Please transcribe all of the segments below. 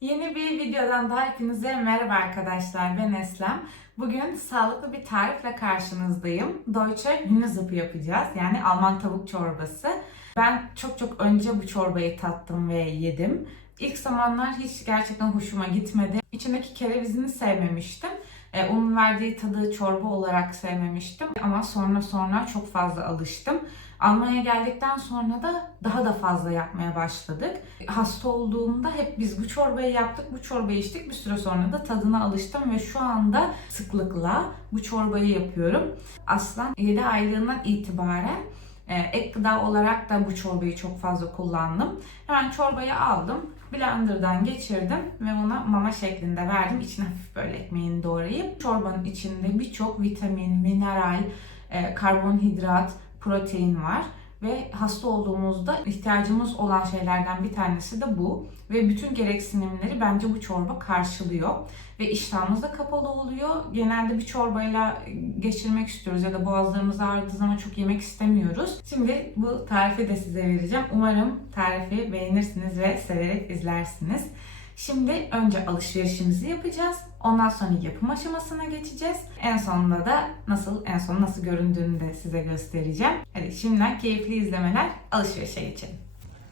Yeni bir videodan daha hepinize merhaba arkadaşlar. Ben Eslem. Bugün sağlıklı bir tarifle karşınızdayım. Deutsche Hühnersuppe yapacağız. Yani Alman tavuk çorbası. Ben çok çok önce bu çorbayı tattım ve yedim. İlk zamanlar hiç gerçekten hoşuma gitmedi. İçindeki kerevizini sevmemiştim. E, onun verdiği tadı çorba olarak sevmemiştim. Ama sonra sonra çok fazla alıştım. Almanya'ya geldikten sonra da daha da fazla yapmaya başladık. Hasta olduğumda hep biz bu çorbayı yaptık, bu çorbayı içtik. Bir süre sonra da tadına alıştım ve şu anda sıklıkla bu çorbayı yapıyorum. Aslan 7 aylığından itibaren e, ek gıda olarak da bu çorbayı çok fazla kullandım. Hemen çorbayı aldım, blenderdan geçirdim ve ona mama şeklinde verdim. İçine hafif böyle ekmeğini doğrayıp çorbanın içinde birçok vitamin, mineral, e, karbonhidrat, protein var ve hasta olduğumuzda ihtiyacımız olan şeylerden bir tanesi de bu ve bütün gereksinimleri bence bu çorba karşılıyor ve iştahımız da kapalı oluyor. Genelde bir çorbayla geçirmek istiyoruz ya da boğazlarımız ağrıdığı zaman çok yemek istemiyoruz. Şimdi bu tarifi de size vereceğim. Umarım tarifi beğenirsiniz ve severek izlersiniz. Şimdi önce alışverişimizi yapacağız. Ondan sonra yapım aşamasına geçeceğiz. En sonunda da nasıl en son nasıl göründüğünü de size göstereceğim. Hadi şimdiden keyifli izlemeler. Alışverişe geçelim.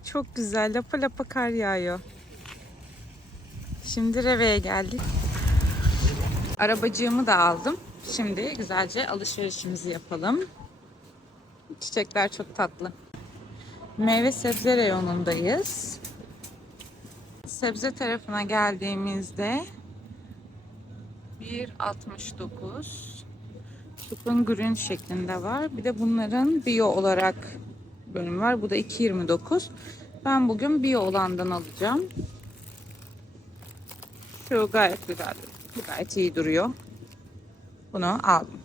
Çok güzel. Lapa lapa kar yağıyor. Şimdi Reve'ye geldik. Arabacığımı da aldım. Şimdi güzelce alışverişimizi yapalım. Çiçekler çok tatlı. Meyve sebze reyonundayız. Sebze tarafına geldiğimizde 1.69 Şupun grün şeklinde var. Bir de bunların bio olarak bölüm var. Bu da 2.29. Ben bugün bio olandan alacağım. Şu gayet güzel. Gayet iyi duruyor. Bunu aldım.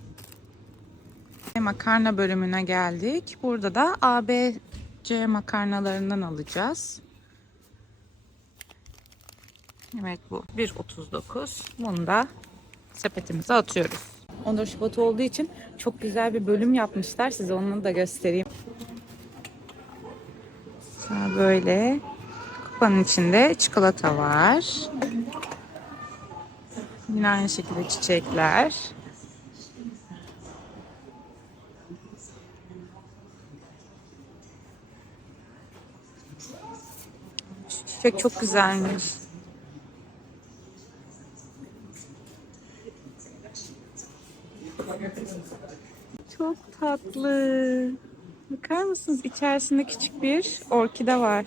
Makarna bölümüne geldik. Burada da ABC makarnalarından alacağız. Evet bu 1.39. Bunu da sepetimize atıyoruz. 14 Şubat olduğu için çok güzel bir bölüm yapmışlar. Size onu da göstereyim. Mesela böyle kupanın içinde çikolata var. Yine aynı şekilde çiçekler. Çiçek çok güzelmiş. Çok tatlı. Bakar mısınız? İçerisinde küçük bir orkide var.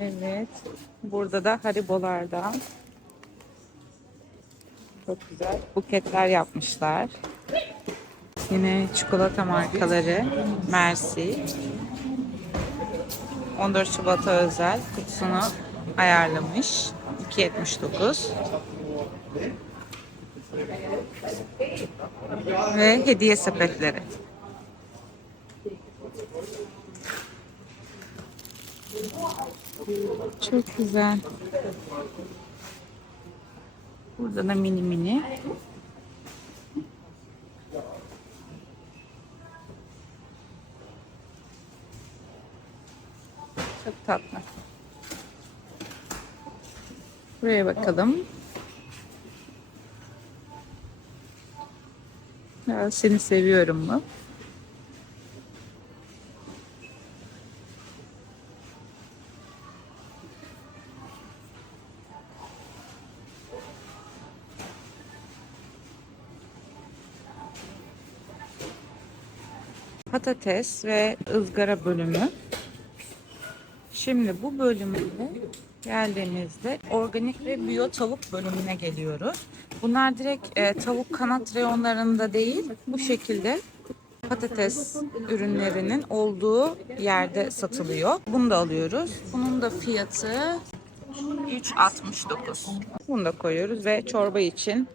Evet. Burada da haribolardan. Çok güzel. Buketler yapmışlar. Yine çikolata markaları. Mersi. 14 Şubat'a özel kutusunu ayarlamış. 2.79 ve hediye sepetleri. Çok güzel. Burada da mini mini. Çok tatlı. Buraya bakalım. Ya seni seviyorum mu? Patates ve ızgara bölümü. Şimdi bu bölümde geldiğimizde organik ve biyo tavuk bölümüne geliyoruz. Bunlar direkt e, tavuk kanat reyonlarında değil, bu şekilde patates ürünlerinin olduğu yerde satılıyor. Bunu da alıyoruz. Bunun da fiyatı 3.69. Bunu da koyuyoruz ve çorba için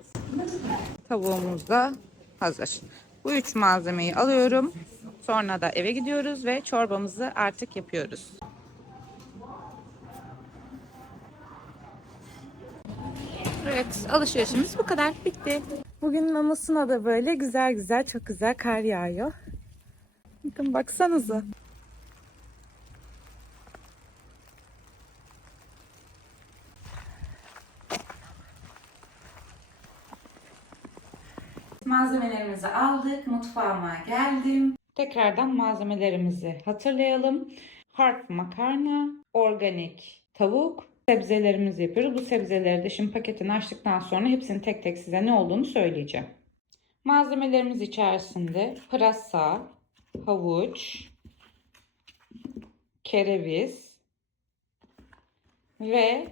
tavuğumuz da hazır. Bu üç malzemeyi alıyorum. Sonra da eve gidiyoruz ve çorbamızı artık yapıyoruz. Evet, alışverişimiz bu kadar. Bitti. Bugün Namus'una da böyle güzel güzel, çok güzel kar yağıyor. Bakın baksanıza. Malzemelerimizi aldık. Mutfağıma geldim. Tekrardan malzemelerimizi hatırlayalım. Harp makarna, organik tavuk, sebzelerimizi yapıyoruz. Bu sebzeleri de şimdi paketini açtıktan sonra hepsini tek tek size ne olduğunu söyleyeceğim. Malzemelerimiz içerisinde pırasa, havuç, kereviz ve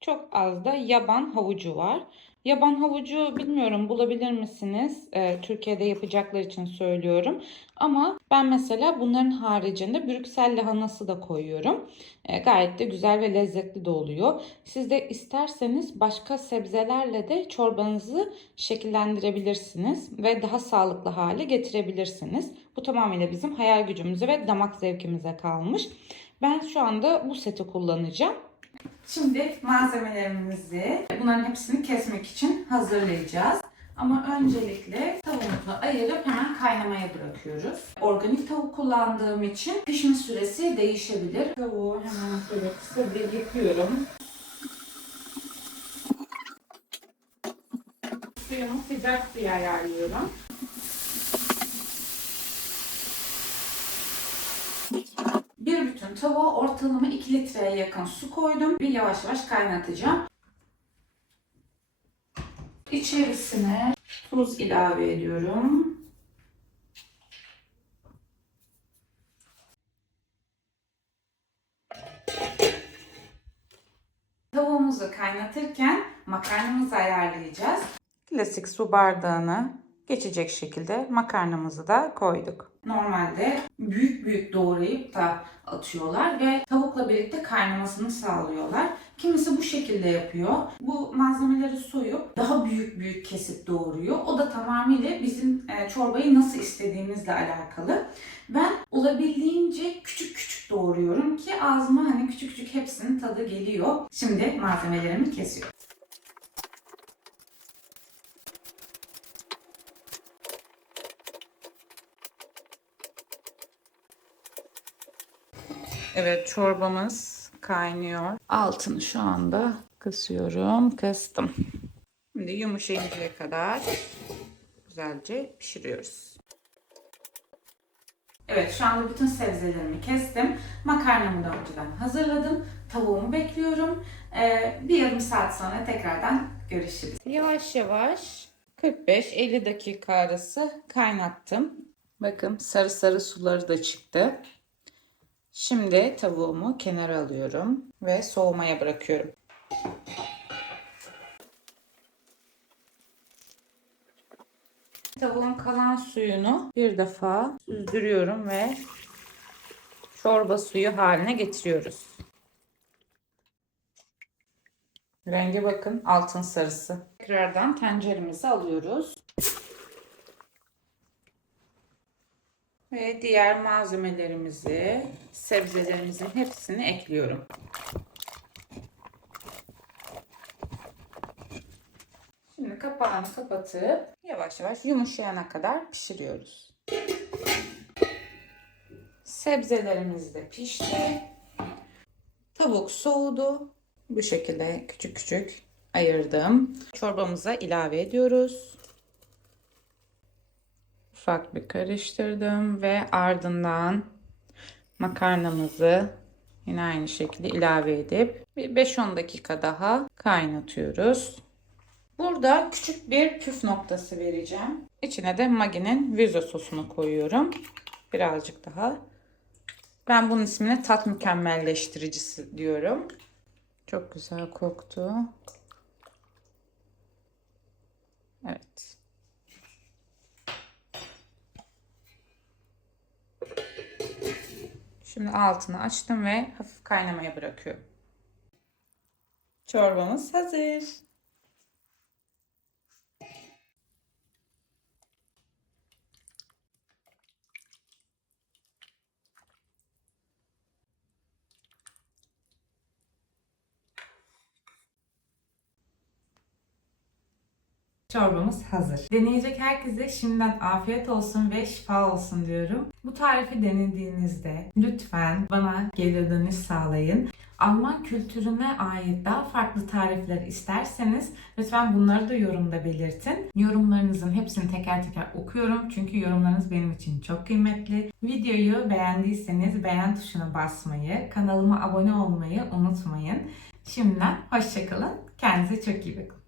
çok az da yaban havucu var. Yaban havucu bilmiyorum bulabilir misiniz? Ee, Türkiye'de yapacaklar için söylüyorum. Ama ben mesela bunların haricinde Brüksel lahanası da koyuyorum. Ee, gayet de güzel ve lezzetli de oluyor. Siz de isterseniz başka sebzelerle de çorbanızı şekillendirebilirsiniz ve daha sağlıklı hale getirebilirsiniz. Bu tamamıyla bizim hayal gücümüze ve damak zevkimize kalmış. Ben şu anda bu seti kullanacağım. Şimdi malzemelerimizi bunların hepsini kesmek için hazırlayacağız. Ama öncelikle tavuğumuzu ayırıp hemen kaynamaya bırakıyoruz. Organik tavuk kullandığım için pişme süresi değişebilir. Tavuğu hemen böyle kısa bir yıkıyorum. Suyumu sıcak suya ayarlıyorum. Bütün tavuğa ortalama 2 litreye yakın su koydum. Bir yavaş yavaş kaynatacağım. İçerisine tuz ilave ediyorum. Tavuğumuzu kaynatırken makarnamızı ayarlayacağız. Klasik su bardağına geçecek şekilde makarnamızı da koyduk. Normalde büyük büyük doğrayıp da atıyorlar ve tavukla birlikte kaynamasını sağlıyorlar. Kimisi bu şekilde yapıyor. Bu malzemeleri soyup daha büyük büyük kesip doğruyor. O da tamamıyla bizim e, çorbayı nasıl istediğimizle alakalı. Ben olabildiğince küçük küçük doğruyorum ki ağzıma hani küçük küçük hepsinin tadı geliyor. Şimdi malzemelerimi kesiyorum. Evet çorbamız kaynıyor. Altını şu anda kısıyorum. Kıstım. Şimdi yumuşayıncaya kadar güzelce pişiriyoruz. Evet şu anda bütün sebzelerimi kestim. Makarnamı da önceden hazırladım. Tavuğumu bekliyorum. Ee, bir yarım saat sonra tekrardan görüşürüz. Yavaş yavaş 45-50 dakika arası kaynattım. Bakın sarı sarı suları da çıktı. Şimdi tavuğumu kenara alıyorum ve soğumaya bırakıyorum. Tavuğun kalan suyunu bir defa süzdürüyorum ve çorba suyu haline getiriyoruz. Renge bakın altın sarısı. Tekrardan tenceremizi alıyoruz. Ve diğer malzemelerimizi, sebzelerimizin hepsini ekliyorum. Şimdi kapağını kapatıp yavaş yavaş yumuşayana kadar pişiriyoruz. Sebzelerimiz de pişti. Tavuk soğudu. Bu şekilde küçük küçük ayırdım. Çorbamıza ilave ediyoruz. Ufak bir karıştırdım ve ardından makarnamızı yine aynı şekilde ilave edip bir 5-10 dakika daha kaynatıyoruz. Burada küçük bir püf noktası vereceğim. İçine de Maggi'nin Vizo sosunu koyuyorum. Birazcık daha. Ben bunun ismine tat mükemmelleştiricisi diyorum. Çok güzel koktu. Evet. Şimdi altını açtım ve hafif kaynamaya bırakıyorum. Çorbamız hazır. Çorbamız hazır. Deneyecek herkese şimdiden afiyet olsun ve şifa olsun diyorum. Bu tarifi denediğinizde lütfen bana geri dönüş sağlayın. Alman kültürüne ait daha farklı tarifler isterseniz lütfen bunları da yorumda belirtin. Yorumlarınızın hepsini teker teker okuyorum çünkü yorumlarınız benim için çok kıymetli. Videoyu beğendiyseniz beğen tuşuna basmayı, kanalıma abone olmayı unutmayın. Şimdiden hoşçakalın. Kendinize çok iyi bakın.